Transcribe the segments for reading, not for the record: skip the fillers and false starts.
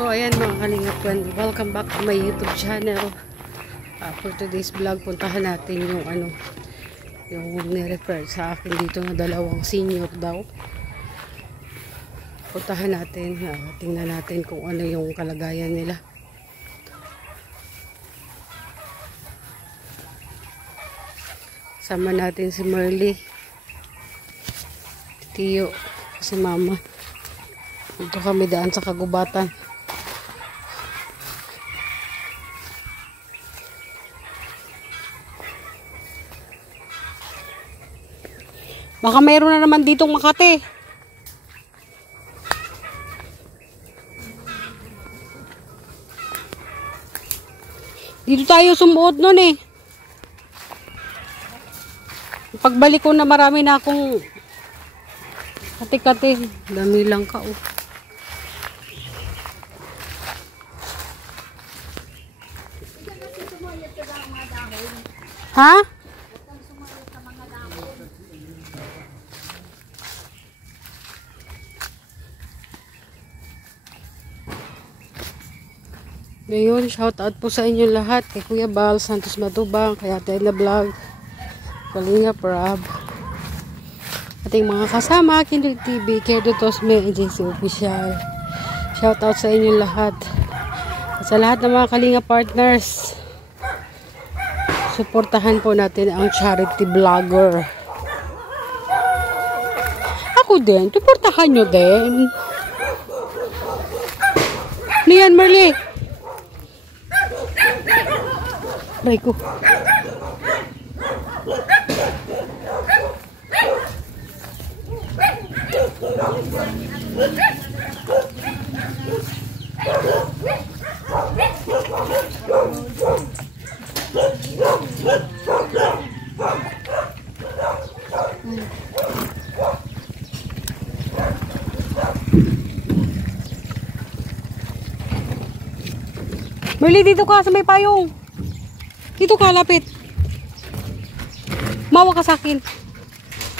So ayan mga kalingap, welcome back to my YouTube channel. For today's vlog, puntahan natin yung yung ni-refer sa akin dito na dalawang senior daw. Puntahan natin, tingnan natin kung ano yung kalagayan nila. Sama natin si Merly, Tiyo, si Mama. Dito kami daan sa kagubatan. Baka mayroon na naman ditong Makati. Dito tayo sumuot nun eh. Pagbalik ko na marami na akong kati-kati. Dami lang ka oh. Ha? Ngayon, shout out po sa inyo lahat. Kay Kuya Bal, Santos Matubang, kay Ate Edna Vlog, Kalingap Rab, ating mga kasama, Kindred TV, Kedo Tosme, JC Official. Shout out sa inyo lahat. Sa lahat ng mga Kalingap partners, suportahan po natin ang charity vlogger. Ako din, suportahan nyo din. Niyan, Merly. Aray ko. Merly, dito ka sa may payong. Dito ka, lapit. Mawa ka sa akin.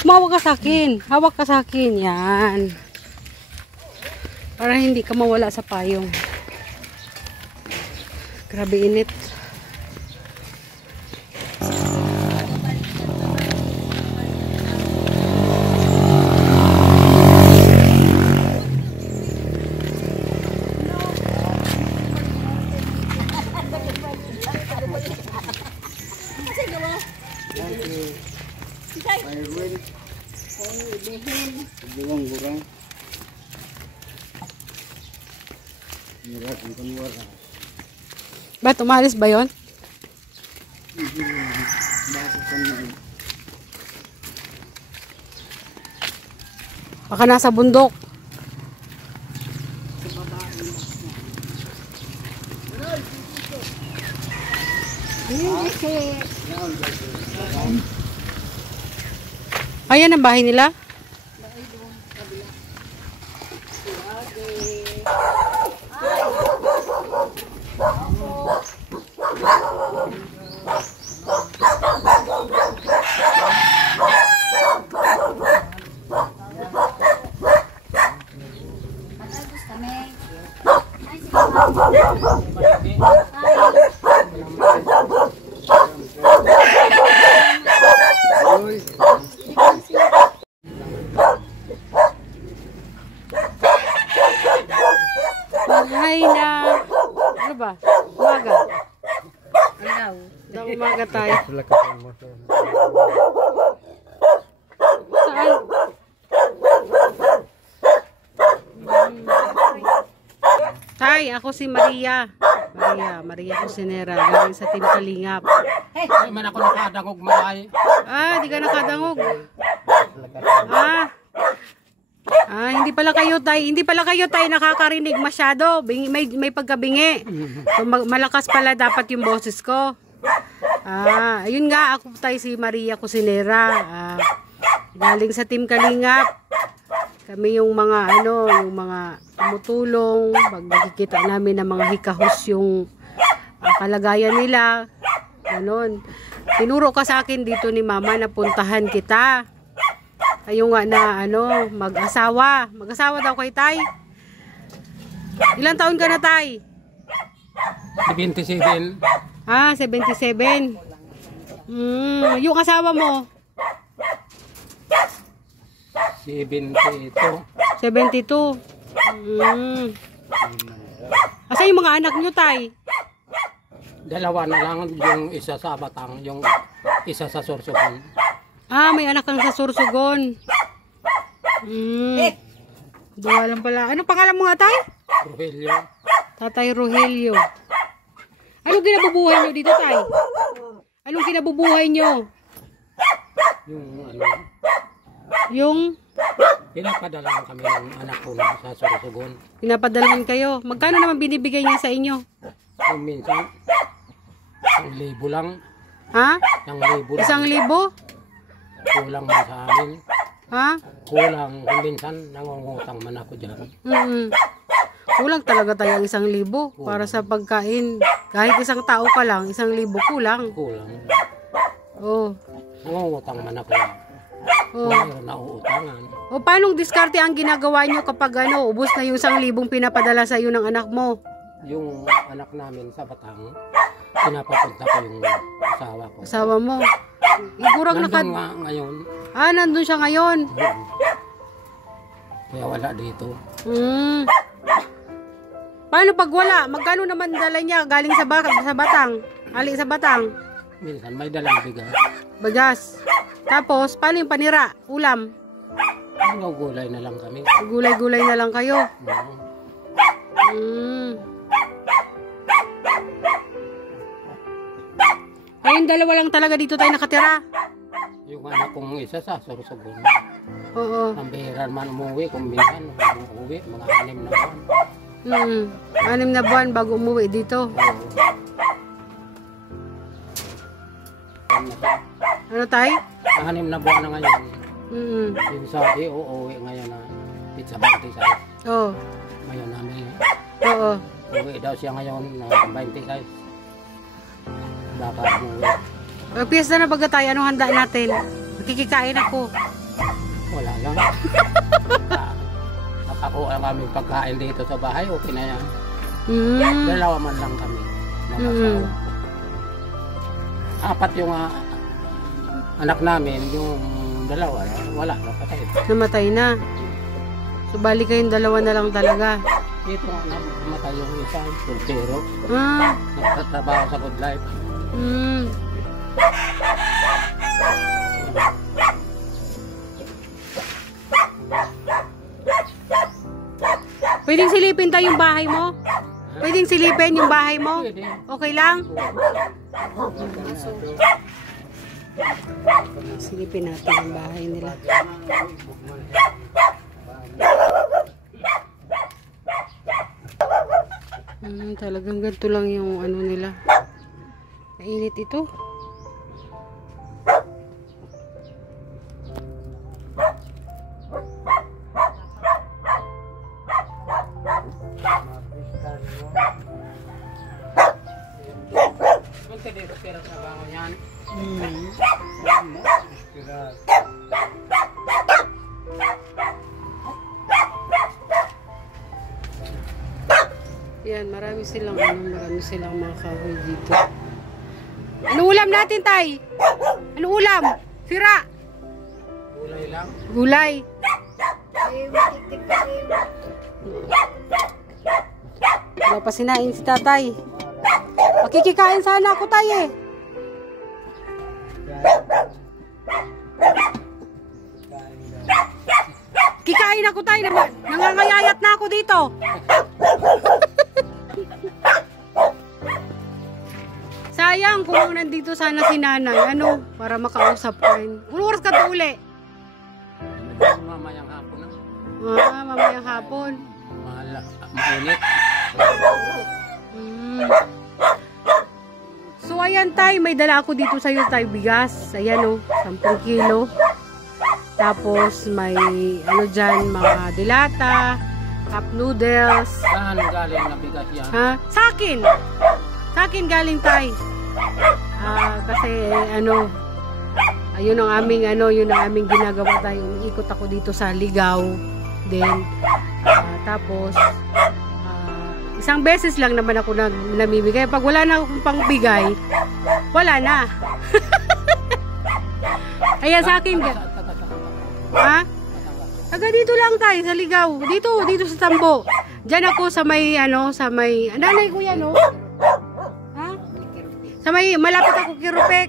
Mawa ka sa akin. Hawak ka sa akin. Yan. Para hindi ka mawala sa payong. Grabe init. Ba't umalis ba yun? Baka nasa bundok. Ayan ang bahay nila. Bahay na ano ba? Umaga. Daw umaga tayo. Saan? Tay, ako si Maria. Maria Cusinera. Galing sa Team Kalingap. Ay, man ako nakadangog malay. Di ka nakadangog. Hindi pala kayo tay nakakarinig masyado. May pagkabingi. So, malakas pala dapat yung boses ko. Ayun nga, ako tay si Maria Cusinera. Galing sa Team Kalingap. Kami yung mga yung mga tumutulong, pag nakikita namin ng mga hikahos yung kalagayan nila. Ganon. Tinuro ka sa akin dito ni Mama na puntahan kita. Kayo nga na mag-asawa. Mag-asawa daw kay Tay. Ilang taon ka na, tay? 77. Ah, 77. Yung asawa mo? 72. 72. Asa yung mga anak nyo, tay? Dalawa na lang, yung isa sa Batang, yung isa sa Sorsogon. Ah, may anak kang sa Sorsogon. Dua lang pala. Ano pangalan mo nga, tay? Rogelio. Tatay Rogelio. Anong kinabubuhay nyo dito, tay? Anong kinabubuhay nyo? Yung ano, Yung pinapadala kami ng anak ko na sa Sorsogon. pinapadalhan kayo. Magkano naman binibigay niya sa inyo? Kung minsan, 1,000 lang. Ha? 1,000 lang. 1,000? Kulang man sa amin. Ha? Kulang. Kung minsan, nangungutang man ako dyan. Kulang talaga tayo ang 1,000 para sa pagkain. Kahit isang tao ka lang, 1,000 kulang. Kulang. Oh. Nangungutang man ako. Oh. Mayroon na uutangan. O paanong diskarte ang ginagawa nyo kapag ubos na yung 1,000 pinapadala sa iyo ng anak mo? Yung anak namin sa Batang, pinapapunta ko yung asawa ko. Asawa mo? Kurang Nandun nga ngayon. Ah, nandun siya ngayon. Kaya wala dito. Paano pag wala? Magkano naman dala niya galing sa Batang? Ali sa Batang? Minsan may dalang bigas. Bagas. Tapos, paano yung panira? Ulam? Gulay na lang kami. Gulay-gulay na lang kayo. Kayong dalawa lang talaga dito tayo nakatira. Yung anak kong isa sa Sorsogon. Oo. Ang bihiran man umuwi, kung minsan umuwi, mga 6 na buwan. 6 na buwan bago umuwi dito. Ano tayo? 6 na buwan na ngayon. Yung sabi, uuwi ngayon na pizza party size. Oo. Ngayon namin. Oo. Uwi daw siya ngayon na 20 size. Baka umuwi. Piyesta na baga tayo, anong handa natin? Makikikain ako. Wala lang. Nakakuha kami pagkain dito sa bahay, okay na yan. Dalawa man lang kami. Nakasawa. 4 yung anak namin, yung dalawa, wala, napatay. Namatay na. So, bali kayong dalawa na lang talaga. Dito nga namatay yung isa, soltero. Ah. Nagtatrabaho sa Good Life. Pwedeng silipin tayo yung bahay mo? Pwedeng silipin yung bahay mo? Pwede. Okay lang? Silipin natin yung bahay nila. Talagang ganito lang yung ano nila. Mainit ito. Kunti dito pero trabaho yan. Yan, marami silang mga kahoy dito. Ano ulam natin, tay? Ano ulam? Sira. Gulay lang. Gulay. Wala pa sinain si tatay. Makikikain sana ako, tay eh. Kikain ako, tay. Nangangayayat na ako dito. Sayang kung nandito sana si nanay, para makausap ka rin. Anong oras ka to uli? Mamayang hapon na. Mamayang hapon. Mainit. So ayan tay, may dala ako dito sa'yo tay bigas. Ayan 10 kilo. Tapos may dyan, mga dilata, cup noodles. Saan galing na bigas yan? Sa akin. Sa akin galing tay. Kasi ayun ang aming ginagawa tayo. Umiikot ako dito sa Ligaw. Then tapos Isang beses lang naman ako namimigay. Pag wala na akong pangbigay, wala na. Ayan sa akin. Ha? Taga dito lang tayo, sa Ligaw. Dito sa Tambo. Diyan ako sa may, sa may, nanay ko yan, Ha? Sa may, malapit ako kay Rupek.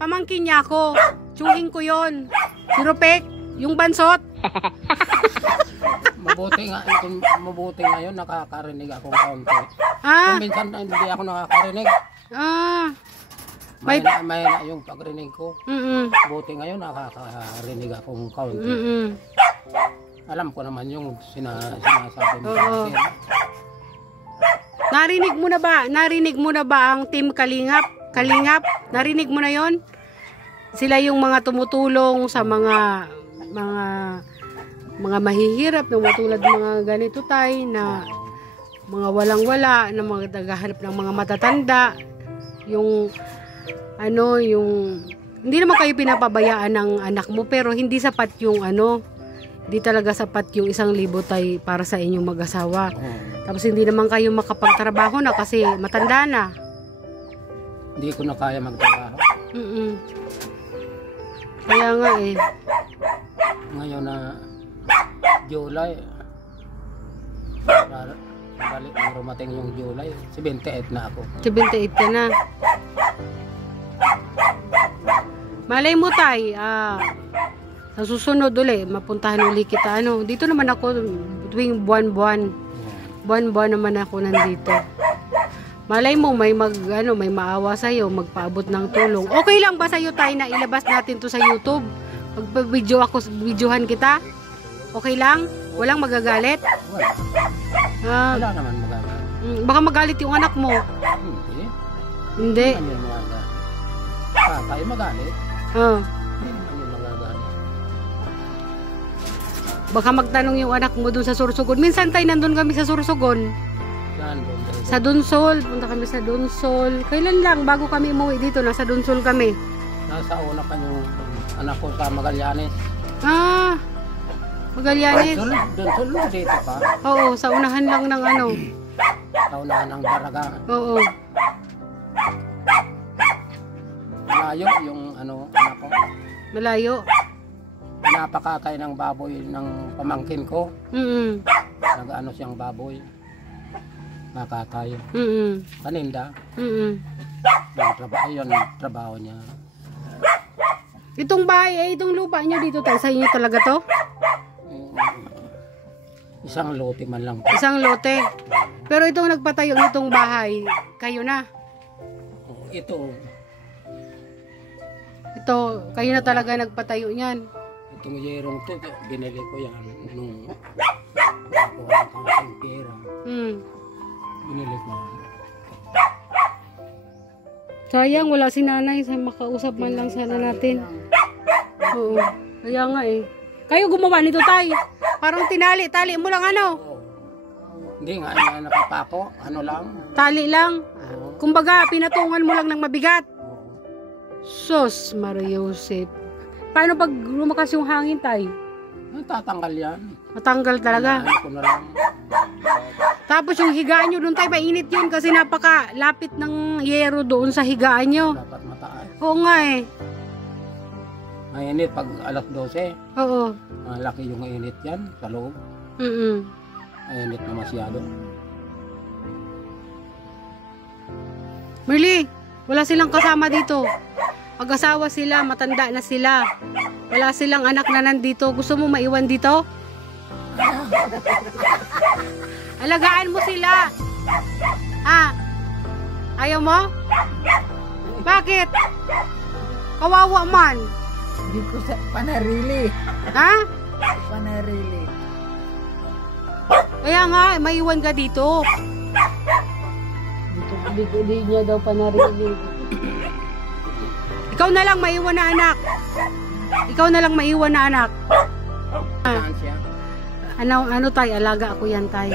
Pamangkin niya ako. Tsunging ko yon. Si Rupek, yung bansot. Mabuti ngayon, nakakarinig akong kaunti. Ah. Kung minsan hindi ako nakakarinig. Ah. May na yung pagrinig ko. Buti ngayon, nakakarinig akong kaunti. Alam ko naman yung sinasabi mo. Oo. Narinig mo na ba ang Team Kalingap? Narinig mo na yon? Sila yung mga tumutulong sa mga mahihirap na tulad mga ganito tay na mga walang-wala na mga naghahanap ng mga matatanda, yung hindi naman kayo pinapabayaan ng anak mo, pero hindi sapat yung hindi talaga sapat yung 1,000 tay para sa inyong mag-asawa. Tapos hindi naman kayo makapagtrabaho na kasi matanda na. Hindi ko na kaya magtrabaho. Kaya nga Ngayon na July, balik ang rumating yung July, 78 na ako. 78 ka na. Malay mo tay, sa susunod ulit, mapuntahan uli kita. Dito naman ako tuwing buwan-buwan naman ako nandito. Malay mo may may maawa sa iyo, magpaabot ng tulong. Okay lang ba sa iyo tay na ilabas natin to sa YouTube? Videohan kita? Okay lang? Walang magagalit? Wala naman magagalit. Baka magalit yung anak mo. Hindi. Hindi naman magalit. Tayo magalit. Hindi naman yung magagalit. Baka magtanong yung anak mo dun sa Sorsogon. Minsan tayo nandun kami sa Sorsogon. Saan doon? Sa Dunsol. Punta kami sa Dunsol. Kailan lang? Bago kami umuwi dito. Nasa Dunsol kami. Nasa una pa yung anak ko sa Magallanes. Magallanes. Dunsol dito pa. Oo, sa unahan lang ng Sa unahan ng Baraga. Oo. Malayo yung anak ko. Malayo. Napakatay ng baboy ng pamangkin ko. Nag-ano siyang baboy. Nakatay. Paninda. Yun, trabaho niya. Itong bahay, itong lupa nyo dito tayo, sa inyo talaga to? Isang lote man lang. Isang lote. Pero itong nagpatayo nitong bahay, kayo na? Ito, kayo na talaga nagpatayo niyan. itong yerong to, binili ko yan nung nakuha ko ng pera. Binili ko yan. Sayang, wala si nanay. Makausap man lang sana natin. Oo. Kaya nga Kayo gumawa nito tay. Parang tali mo lang Hindi nga, nakapako. Lang. Tali lang. Kumbaga, pinatungan mo lang ng mabigat. Sos, Maria Josep. Paano pag lumakas yung hangin tay? Tatanggal yan. Matanggal talaga. Ano ko na lang. Tapos yung higaan nyo doon tayo, mainit yun kasi napakalapit ng yero doon sa higaan nyo. Dapat mataas. Oo nga Mainit pag alas 12. Oo. Malaki yung init yan sa loob. Mainit na masyado. Merly, wala silang kasama dito. Mag-asawa sila, matanda na sila. Wala silang anak na nandito. Gusto mo maiwan dito? Alagaan mo sila. Ayaw mo? Bakit? Kawawa man. Hindi ko sa panarili. Panarili. Kaya nga, maiwan ka dito. Dito niya daw panarili. Ikaw na lang maiwan na anak. Saan siya? Ano tay, alaga ako yan tay.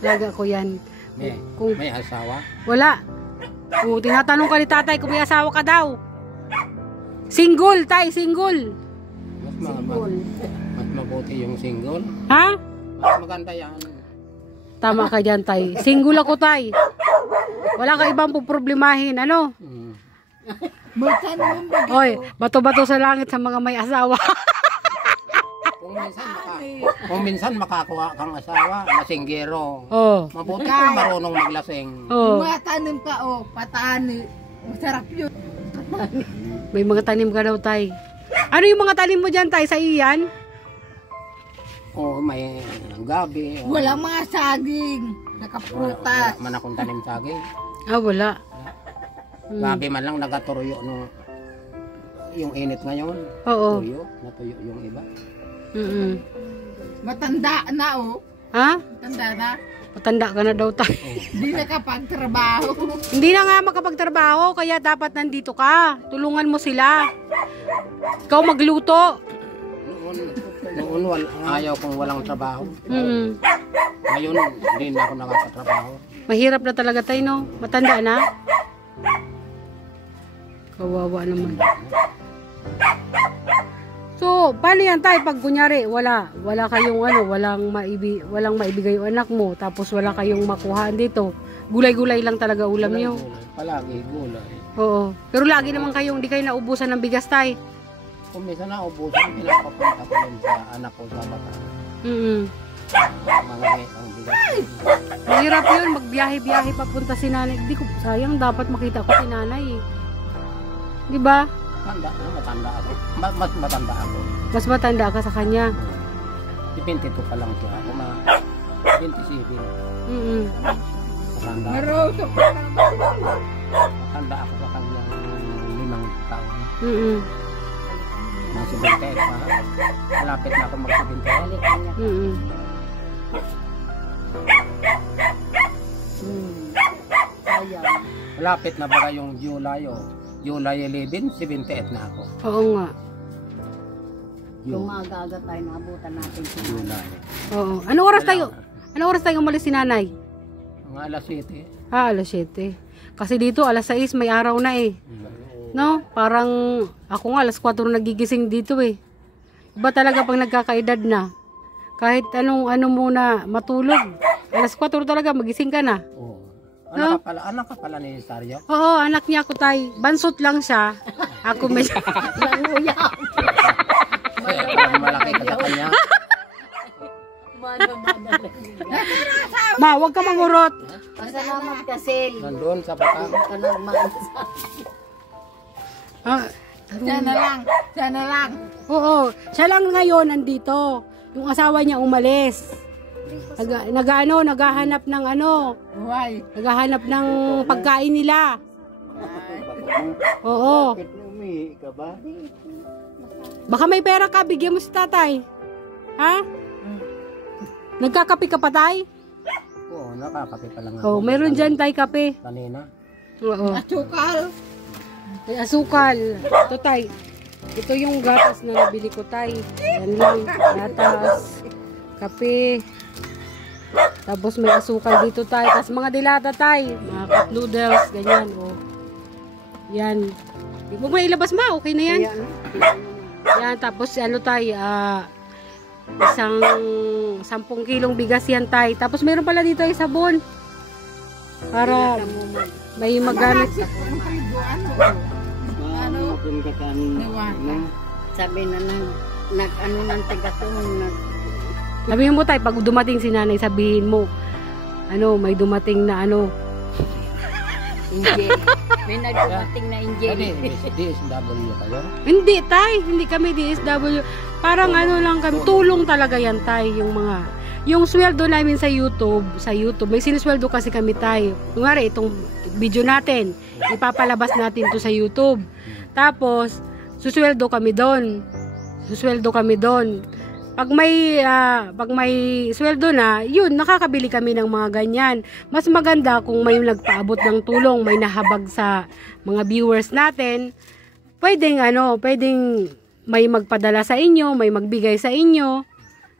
Alaga ko yan. May asawa? Wala. Tinatanong ka ni tatay kung may asawa ka daw. Single tay, single. Mas mabuti yung single. Ha? Mas maganda yan. Tama ka dyan, tay. Single ako, tay. Wala ka ibang problemahin, ano? Bukan naman ba? Oy, bato-bato sa langit sa mga may asawa. Kung minsan makakuha kang asawa, masinggero. Oh. Mabuti kung marunong maglasing. Oh. Mga tanim ka, patani. Masarap yun. May mga tanim ka daw, tay. Ano yung mga tanim mo dyan, tay, sa iyan? O may gabi. O, Walang mga saging. Nakaprutas. man akong tanim saging. Ah, wala. Gabi man lang nagaturuyo no yung init ngayon. Oo. Natuyo yung iba. Matanda na, Ha? Matanda na. Patanda ka na daw, tay. Hindi nakapagtrabaho. Hindi na nga makapagtrabaho, kaya dapat nandito ka. Tulungan mo sila. Ikaw magluto. Noon ayaw kong walang trabaho. Mm. Ngayon hindi na ako nakakatrabaho. Mahirap na talaga tayo, no? Matanda na. Kawawa naman. So, paano yan tayo pag kunyari wala kayong walang maibigay yung anak mo, tapos wala kayong makuhaan dito. Gulay-gulay lang talaga ulam niyo. Palagi gulay. Oo. Pero lagi naman kayong hindi kayo naubusan ng bigas tay. Kung minsan na ubusan, pinapapunta ko rin sa anak ko sa bata. Mga ang bigat. Mahirap yun, magbiyahe-biyahe papunta si nanay. Di ko, sayang, dapat makita ko si nanay eh. Di ba? Matanda ako. Mas matanda ako. Mas matanda ka sa kanya. 22 pa lang siya. Ako 27. Matanda. Maroso pa naman. Matanda ako sa kanya 5 taon. Nasa 28 pa. Malapit na ako mag-28. Sayang. Malapit na ba yung July o? July 11, 78 na ako. Oo nga. Yung Aga-aga tayo naabutan natin. July. Oo. Anong oras tayo umalis si nanay? Mga alas 7. Alas 7. Kasi dito alas 6 may araw na eh. No? Parang ako nga alas 4 nagigising dito eh. Iba talaga pag nagkakaedad na. Kahit ano muna matulog. Alas 4 talaga magising ka na. Oo. No? Anak ka pala ni Saryo? Oo, anak niya ako tay. Bansot lang siya. Ako may Languya. Malaki ka sa kanya. Ma, wag ka mangurot. Pasalamat kasi. Nandun sa Batang. Sana lang. Oo, siya lang ngayon nandito. Yung asawa niya umalis. Naghahanap ng Buhay. naghahanap ng pagkain nila. Oo. Baka may pera ka, bigyan mo si tatay. Ha? Nagkakape ka pa tay? Oo, nakakape pa lang ako. Oo, meron dyan tay kape. Kanina. Oo. Asukal. May asukal. Ito tay. Ito yung gatas na nabili ko tay. Yan lang. Gatas. Kape. Tapos may asukal dito tay. Tapos mga dilata tay. Mga cup noodles. Ganyan. Oh. Yan. Huwag mo na ilabas ma. Okay na yan. Yan. Tapos tay. Isang 10 kilong bigas yan tay. Tapos meron pala dito ay sabon. Para may magamit. Sabi na nag-ano ng tigatong Sabihin mo tay, pag dumating si nanay, sabihin mo, may dumating na Angel. May nagdumating na Angel. DSW kayo? Hindi tay, hindi kami DSW. Parang lang kami, tulong talaga yan tay, yung sweldo namin sa YouTube, may sinisweldo kasi kami tay. Kunwari, itong video natin, ipapalabas natin to sa YouTube. Tapos, susweldo kami doon. Pag may sweldo na, yun, nakakabili kami ng mga ganyan. Mas maganda kung may nagpaabot ng tulong, may nahabag sa mga viewers natin. Pwedeng may magpadala sa inyo, may magbigay sa inyo.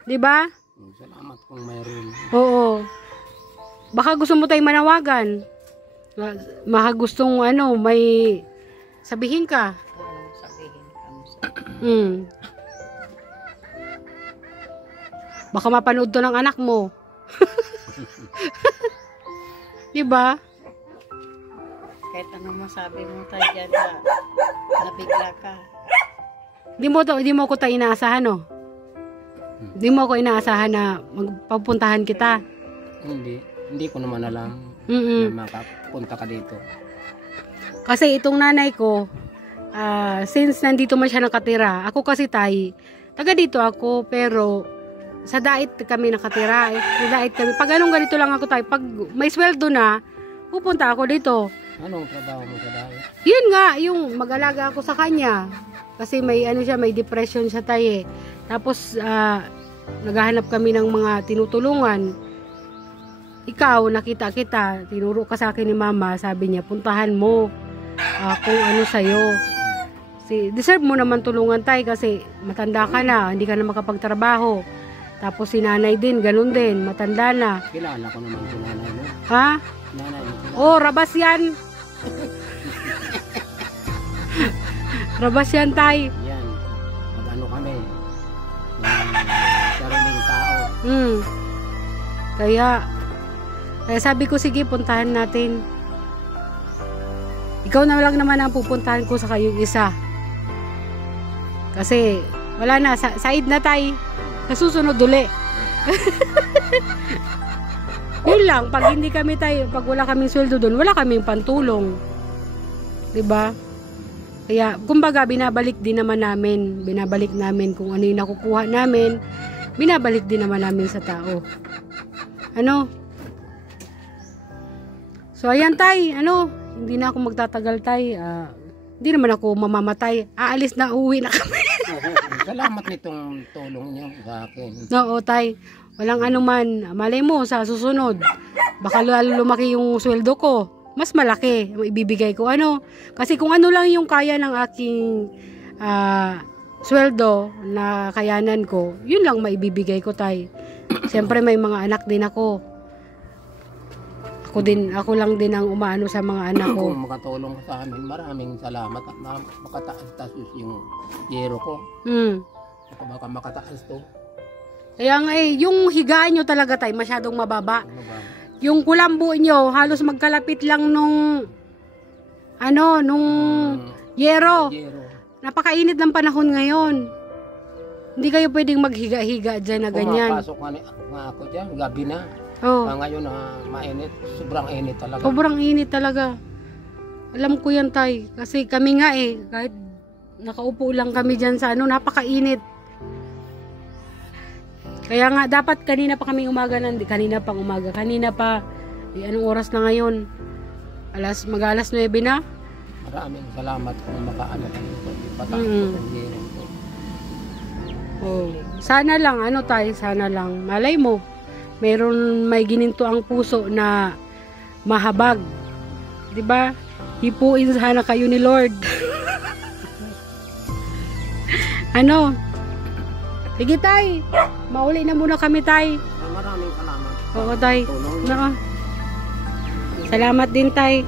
'Di ba? Salamat kung mayroon. Oo. Baka gusto mo tayong manawagan. Baka gustong may sabihin ka. Baka mapanood to ng anak mo. Diba? Kahit anong masabi mo tayo dyan na nabigla ka. Di mo ko tayo inaasahan, no? Di mo ako inaasahan na magpapuntahan kita. Hindi ko naman alam Mm-mm. na makapunta ka dito. Kasi itong nanay ko, since nandito man siya nakatira, ako kasi tay, taga dito ako, pero sa dait kami nakatira. Sa dait kami. Pag anong ganito lang ako tay, pag may sweldo na, pupunta ako dito. Anong trabaho mo sa dahil? Yun nga, yung mag-alaga ako sa kanya. Kasi may ano siya, may depression siya tay eh. Tapos, naghahanap kami ng mga tinutulungan. Ikaw, nakita kita, tinuro ka sa akin ni mama, sabi niya, puntahan mo kung ano sa'yo. Deserve mo naman tulungan tay kasi matanda ka na, hindi ka na makapagtrabaho. Tapos si nanay din, ganun din, matanda na. Kilala ko naman si nanay mo. Ha? Nanay mo. Oh, rabas yan. Rabas yan tay. Yan. Mag-ano kami. Sariling tao. Kaya sabi ko, sige, puntahan natin. Ikaw na lang naman ang pupuntahan ko sa kayong isa. Kasi, wala na, said na tay. Sa susunod uli. Yun lang, pag hindi kami tayo, pag wala kaming sweldo doon, wala kaming pantulong. 'Di ba? Kaya, kumbaga, binabalik namin kung ano yung nakukuha namin, binabalik din naman namin sa tao. Ano? So, ayan tay, hindi na ako magtatagal tay, hindi naman ako mamamatay, aalis na, uwi na kami. Salamat nitong tulong niyo sa akin. Oo tay, walang anuman, malay mo sa susunod, baka lalo lumaki yung sweldo ko. Mas malaki ang ibibigay ko. Kasi kung ano lang yung kaya ng aking sweldo na kayanan ko, yun lang maibibigay ko tay. Siyempre may mga anak din ako. Ako lang din ang umaano sa mga anak ko. Kung makatulong ka sa amin, maraming salamat at makataas yung yero ko. Baka makataas to. Kaya nga yung higaan nyo talaga tay, masyadong mababa. Yung kulambo nyo, halos magkalapit lang nung yero. Napakainit ng panahon ngayon. Hindi kayo pwedeng maghiga-higa dyan na ganyan. Pumapasok nga ako dyan, gabi na. Oh. Ngayon mainit, sobrang init talaga. Sobrang init talaga. Alam ko yan tay. Kasi kami nga kahit nakaupo lang kami dyan sa napakainit. Kaya nga, dapat kanina pa kami kanina pa, anong oras na ngayon? Mag-alas 9 na? Maraming salamat kung makaano ka dito. Pataas ang yero ko. Oh. Sana lang, sana lang. Malay mo, may gininto ang puso na mahabag. 'Di ba? Hipuin sana kayo ni Lord. Sige tay, mauli na muna kami tay. Maraming salamat. Oo tay. Salamat din tay.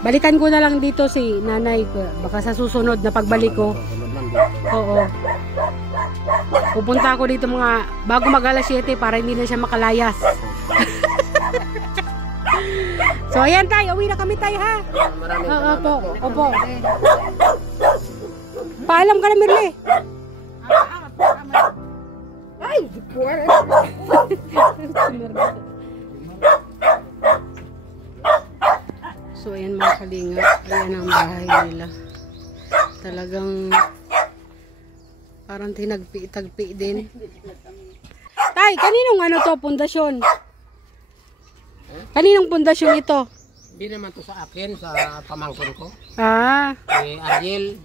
Balikan ko na lang dito si nanay ko. Baka sa susunod na pagbalik ko. Oo. Pupunta ako dito bago mag-alas 7 para hindi na siya makalayas. So ayan tay, uwi na kami tay ha. Maraming salamat. Opo. Paalam ka na Mirle. Ay, buwan. So ayan mga kalinga, ayan ang bahay nila. Talagang parang tinagpi-tagpi din. Tay, kaninong pundasyon? Kaninong pundasyon ito? Hindi naman to sa akin, sa pamangkin ko. Ariel.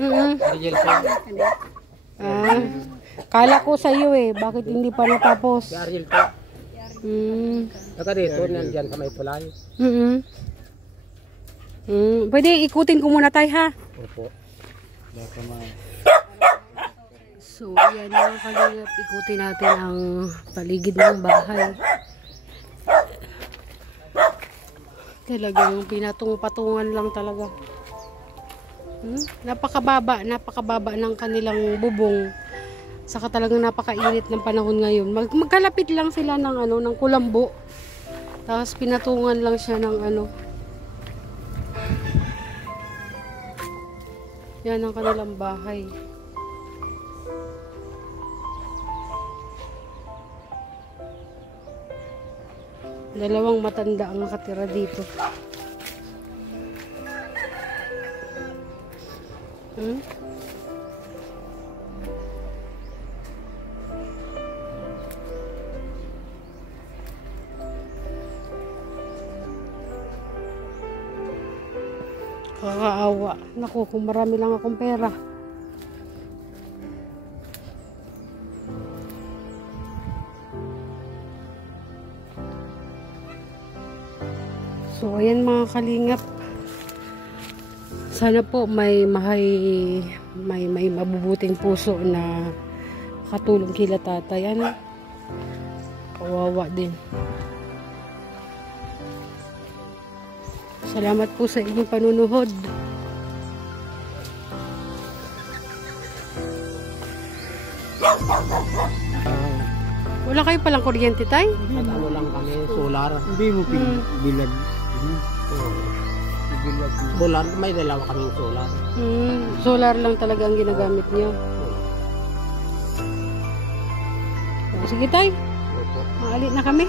Ariel siya. Kala ko sa iyo bakit hindi pa natapos? Si Ariel to. Saka dito, nandyan sa may tulay. Pwede ikutin ko muna tayo ha. Opo. So, yan mga kalingap, ikutin natin ang paligid ng bahay. Talagang pinatung-patungan lang talaga. Napakababa ng kanilang bubong. Saka talagang napakainit ng panahon ngayon. Magkalapit lang sila ng ano, ng kulambo. Tapos pinatungan lang siya ng ano. Yan ang kanilang bahay. Dalawang matanda ang nakatira dito. Kakaawa. Naku, kung marami lang akong pera. So, ayan mga kalingap. Sana po may mabubuting puso na katulong kila tatay. Ano? Kawawa din. Salamat po sa inyong panunood. Wala kayo palang kuryente, tay? Ano lang kami, solar. Hindi mo bilad. Solar, may dalawa kaming solar. Solar lang talaga ang ginagamit niyo. Sige, tay. Maalit na kami.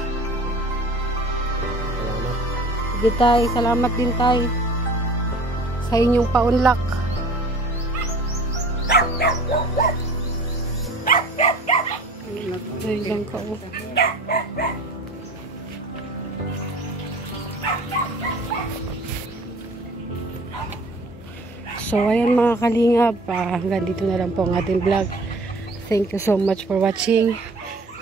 Sige, tay. Salamat din, tay. Sa inyong paunlak. Ay, lang ka, oh. So, ayan mga kalingap. Hanggang dito na lang po ang ating vlog. Thank you so much for watching.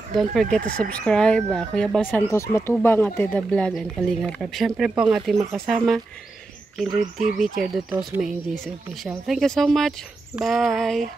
Don't forget to subscribe. Kuya Bal Santos Matubang, Ate The Vlog, and Kalingap Rap. Siyempre po ang ating makasama, Kindred TV, Kerdo Tosme, and JC Official. Thank you so much. Bye!